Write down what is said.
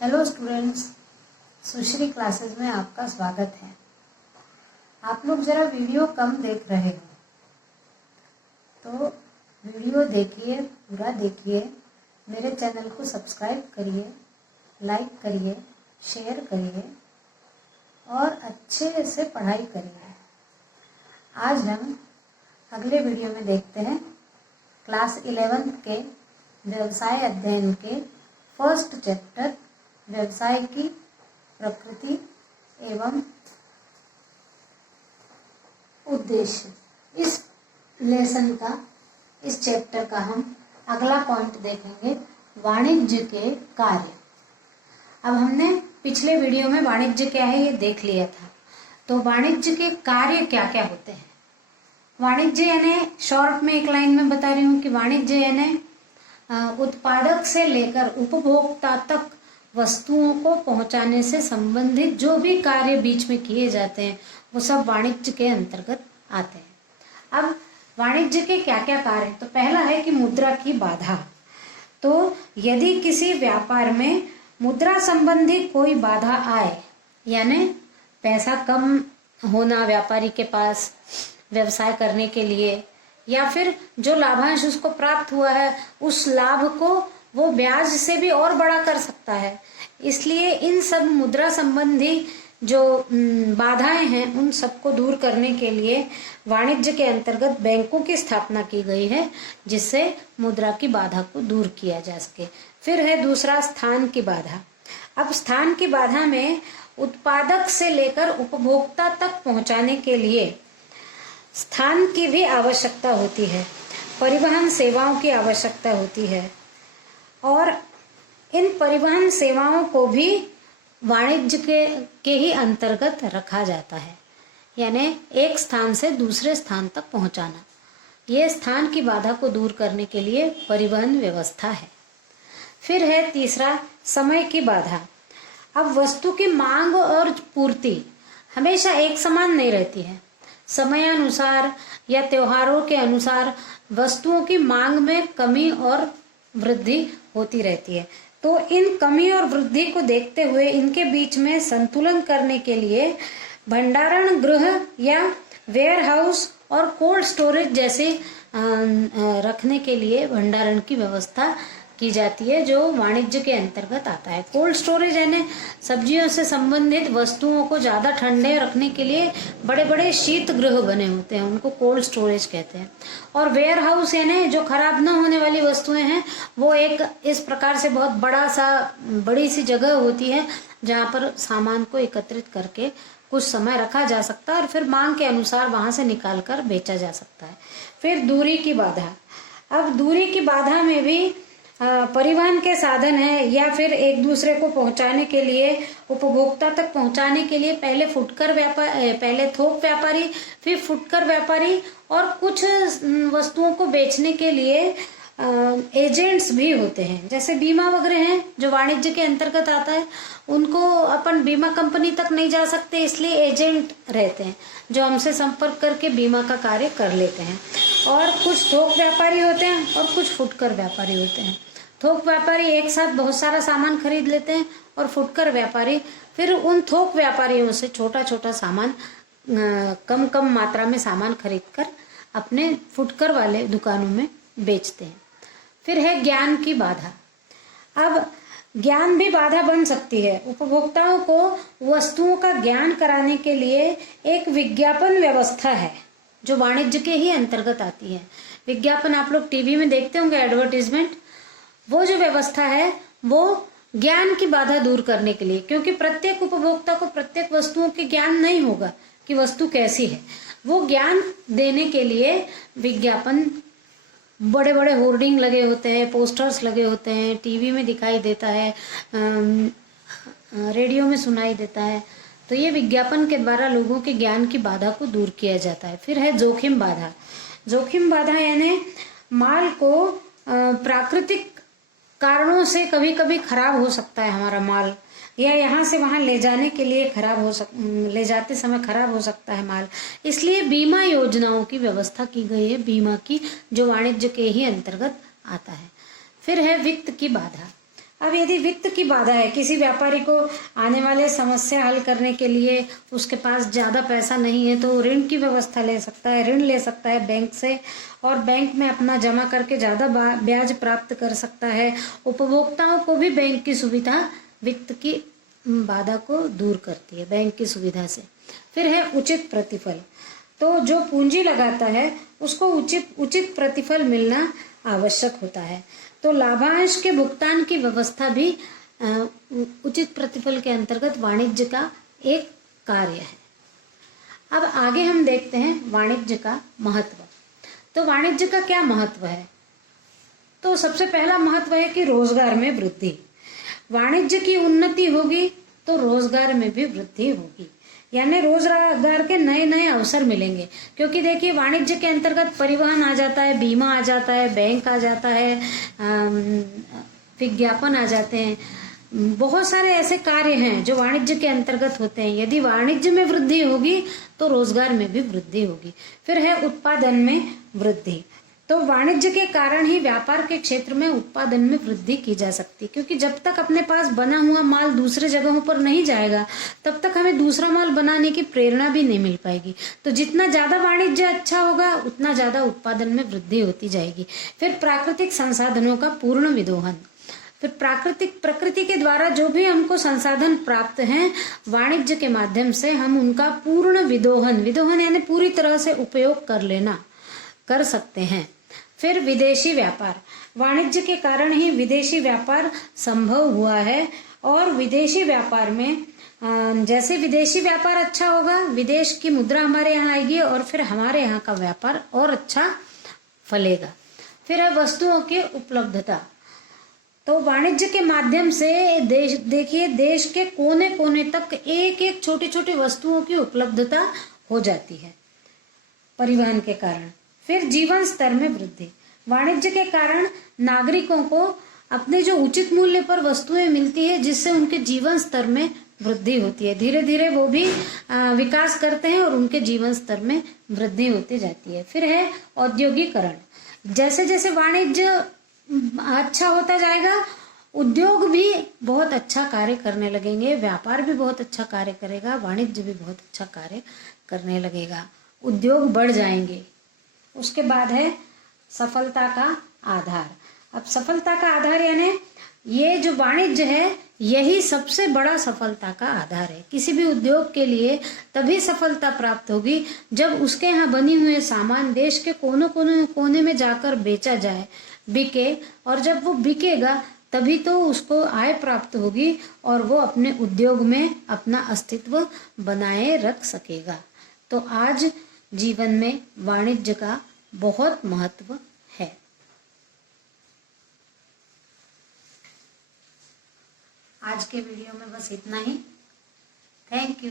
Hello students, सुश्री classes में आपका स्वागत है। आप लोग जरा वीडियो कम देख रहे हो तो वीडियो देखिए, पूरा देखिए, मेरे चैनल को सब्सक्राइब करिए, लाइक करिए, शेयर करिए और अच्छे से पढ़ाई करिए। आज हम अगले वीडियो में देखते हैं क्लास 11 के व्यवसाय अध्ययन के फर्स्ट चैप्टर व्यवसाय की प्रकृति एवं उद्देश्य। इस लेसन का, इस चैप्टर का हम अगला पॉइंट देखेंगे, वाणिज्य के कार्य। अब हमने पिछले वीडियो में वाणिज्य क्या है ये देख लिया था, तो वाणिज्य के कार्य क्या क्या होते हैं। वाणिज्य यानी, शॉर्ट में एक लाइन में बता रही हूँ कि वाणिज्य यानी उत्पादक से लेकर उपभोक्ता तक वस्तुओं को पहुंचाने से संबंधित जो भी कार्य बीच में किए जाते हैं वो सब वाणिज्य के अंतर्गत आते हैं। अब वाणिज्य के क्या क्या कार्य हैं, तो पहला है कि मुद्रा की बाधा। तो यदि किसी व्यापार में मुद्रा संबंधी कोई बाधा आए, यानी पैसा कम होना व्यापारी के पास व्यवसाय करने के लिए, या फिर जो लाभांश उसको प्राप्त हुआ है उस लाभ को वो ब्याज से भी और बड़ा कर सकता है, इसलिए इन सब मुद्रा संबंधी जो बाधाएं हैं उन सबको दूर करने के लिए वाणिज्य के अंतर्गत बैंकों की स्थापना की गई है, जिससे मुद्रा की बाधा को दूर किया जा सके। फिर है दूसरा, स्थान की बाधा। अब स्थान की बाधा में उत्पादक से लेकर उपभोक्ता तक पहुंचाने के लिए स्थान की भी आवश्यकता होती है, परिवहन सेवाओं की आवश्यकता होती है, और इन परिवहन सेवाओं को भी वाणिज्य के ही अंतर्गत रखा जाता है, यानी एक स्थान से दूसरे स्थान तक पहुंचाना। ये स्थान की बाधा को दूर करने के लिए परिवहन व्यवस्था है। फिर है तीसरा, समय की बाधा। अब वस्तु की मांग और पूर्ति हमेशा एक समान नहीं रहती है। समयानुसार या त्योहारों के अनुसार वस्तुओं की मांग में कमी और वृद्धि होती रहती है। तो इन कमी और वृद्धि को देखते हुए इनके बीच में संतुलन करने के लिए भंडारण गृह या वेयर हाउस और कोल्ड स्टोरेज जैसे रखने के लिए भंडारण की व्यवस्था की जाती है, जो वाणिज्य के अंतर्गत आता है। कोल्ड स्टोरेज यानी सब्जियों से संबंधित वस्तुओं को ज्यादा ठंडे रखने के लिए बड़े बड़े शीत गृह बने होते हैं, उनको कोल्ड स्टोरेज कहते हैं। और वेयर हाउस यानी जो खराब न होने वाली वस्तुएं हैं, वो एक इस प्रकार से बहुत बड़ी सी जगह होती है जहाँ पर सामान को एकत्रित करके कुछ समय रखा जा सकता है और फिर मांग के अनुसार वहां से निकाल कर बेचा जा सकता है। फिर दूरी की बाधा। अब दूरी की बाधा में भी परिवहन के साधन है, या फिर एक दूसरे को पहुंचाने के लिए, उपभोक्ता तक पहुंचाने के लिए पहले थोक व्यापारी, फिर फुटकर व्यापारी, और कुछ वस्तुओं को बेचने के लिए एजेंट्स भी होते हैं। जैसे बीमा वगैरह हैं जो वाणिज्य के अंतर्गत आता है, उनको अपन बीमा कंपनी तक नहीं जा सकते, इसलिए एजेंट रहते हैं जो हमसे संपर्क करके बीमा का कार्य कर लेते हैं। और कुछ थोक व्यापारी होते हैं और कुछ फुटकर व्यापारी होते हैं। थोक व्यापारी एक साथ बहुत सारा सामान खरीद लेते हैं और फुटकर व्यापारी फिर उन थोक व्यापारियों से छोटा छोटा सामान, कम मात्रा में सामान खरीद कर अपने फुटकर वाले दुकानों में बेचते हैं। फिर है ज्ञान की बाधा। अब ज्ञान भी बाधा बन सकती है। उपभोक्ताओं को वस्तुओं का ज्ञान कराने के लिए एक विज्ञापन व्यवस्था है जो वाणिज्य के ही अंतर्गत आती है। विज्ञापन आप लोग टीवी में देखते होंगे, एडवर्टीजमेंट। वो जो व्यवस्था है वो ज्ञान की बाधा दूर करने के लिए, क्योंकि प्रत्येक उपभोक्ता को प्रत्येक वस्तुओं के ज्ञान नहीं होगा कि वस्तु कैसी है। वो ज्ञान देने के लिए विज्ञापन, बड़े बड़े होर्डिंग लगे होते हैं, पोस्टर्स लगे होते हैं, टीवी में दिखाई देता है, रेडियो में सुनाई देता है। तो ये विज्ञापन के द्वारा लोगों के ज्ञान की बाधा को दूर किया जाता है। फिर है जोखिम बाधा। जोखिम बाधा यानी माल को प्राकृतिक कारणों से कभी कभी खराब हो सकता है हमारा माल, या यहाँ से वहाँ ले जाने के लिए ले जाते समय खराब हो सकता है माल, इसलिए बीमा योजनाओं की व्यवस्था की गई है, बीमा की, जो वाणिज्य के ही अंतर्गत आता है। फिर है वित्त की बाधा। अब यदि वित्त की बाधा है, किसी व्यापारी को आने वाले समस्या हल करने के लिए उसके पास ज्यादा पैसा नहीं है तो ऋण की व्यवस्था ले सकता है, ऋण ले सकता है बैंक से और बैंक में अपना जमा करके ज्यादा ब्याज प्राप्त कर सकता है। उपभोक्ताओं को भी बैंक की सुविधा वित्त की बाधा को दूर करती है, बैंक की सुविधा से। फिर है उचित प्रतिफल। तो जो पूंजी लगाता है उसको उचित प्रतिफल मिलना आवश्यक होता है। तो लाभांश के भुगतान की व्यवस्था भी उचित प्रतिफल के अंतर्गत वाणिज्य का एक कार्य है। अब आगे हम देखते हैं वाणिज्य का महत्व। तो वाणिज्य का क्या महत्व है? तो सबसे पहला महत्व है कि रोजगार में वृद्धि। वाणिज्य की उन्नति होगी तो रोजगार में भी वृद्धि होगी, यानी रोजगार के नए नए अवसर मिलेंगे। क्योंकि देखिए वाणिज्य के अंतर्गत परिवहन आ जाता है, बीमा आ जाता है, बैंक आ जाता है, विज्ञापन आ जाते हैं, बहुत सारे ऐसे कार्य हैं जो वाणिज्य के अंतर्गत होते हैं। यदि वाणिज्य में वृद्धि होगी तो रोजगार में भी वृद्धि होगी। फिर है उत्पादन में वृद्धि। तो वाणिज्य के कारण ही व्यापार के क्षेत्र में उत्पादन में वृद्धि की जा सकती है, क्योंकि जब तक अपने पास बना हुआ माल दूसरे जगहों पर नहीं जाएगा तब तक हमें दूसरा माल बनाने की प्रेरणा भी नहीं मिल पाएगी। तो जितना ज्यादा वाणिज्य अच्छा होगा उतना ज्यादा उत्पादन में वृद्धि होती जाएगी। फिर प्राकृतिक संसाधनों का पूर्ण विदोहन। फिर प्रकृति के द्वारा जो भी हमको संसाधन प्राप्त हैं, वाणिज्य के माध्यम से हम उनका पूर्ण विदोहन यानी पूरी तरह से उपयोग कर सकते हैं। फिर विदेशी व्यापार। वाणिज्य के कारण ही विदेशी व्यापार संभव हुआ है और विदेशी व्यापार में जैसे विदेशी व्यापार अच्छा होगा, विदेश की मुद्रा हमारे यहाँ आएगी और फिर हमारे यहाँ का व्यापार और अच्छा फलेगा। फिर है वस्तुओं की उपलब्धता। तो वाणिज्य के माध्यम से देश के कोने कोने तक एक एक छोटी छोटी वस्तुओं की उपलब्धता हो जाती है परिवहन के कारण। फिर जीवन स्तर में वृद्धि। वाणिज्य के कारण नागरिकों को अपने जो उचित मूल्य पर वस्तुएं मिलती है जिससे उनके जीवन स्तर में वृद्धि होती है। धीरे धीरे वो भी विकास करते हैं और उनके जीवन स्तर में वृद्धि होती जाती है। फिर है औद्योगिकरण। जैसे जैसे वाणिज्य अच्छा होता जाएगा, उद्योग भी बहुत अच्छा कार्य करने लगेंगे, व्यापार भी बहुत अच्छा कार्य करेगा, वाणिज्य भी बहुत अच्छा कार्य करने लगेगा, उद्योग बढ़ जाएंगे। उसके बाद है सफलता का आधार। अब सफलता का आधार यानी ये जो वाणिज्य है यही सबसे बड़ा सफलता का आधार है। किसी भी उद्योग के लिए तभी सफलता प्राप्त होगी जब उसके यहाँ बनी हुए सामान देश के कोने में जाकर बेचा जाए, बिके, और जब वो बिकेगा तभी तो उसको आय प्राप्त होगी और वो अपने उद्योग में अपना अस्तित्व बनाए रख सकेगा। तो आज जीवन में वाणिज्य का बहुत महत्व है। आज के वीडियो में बस इतना ही। Thank you.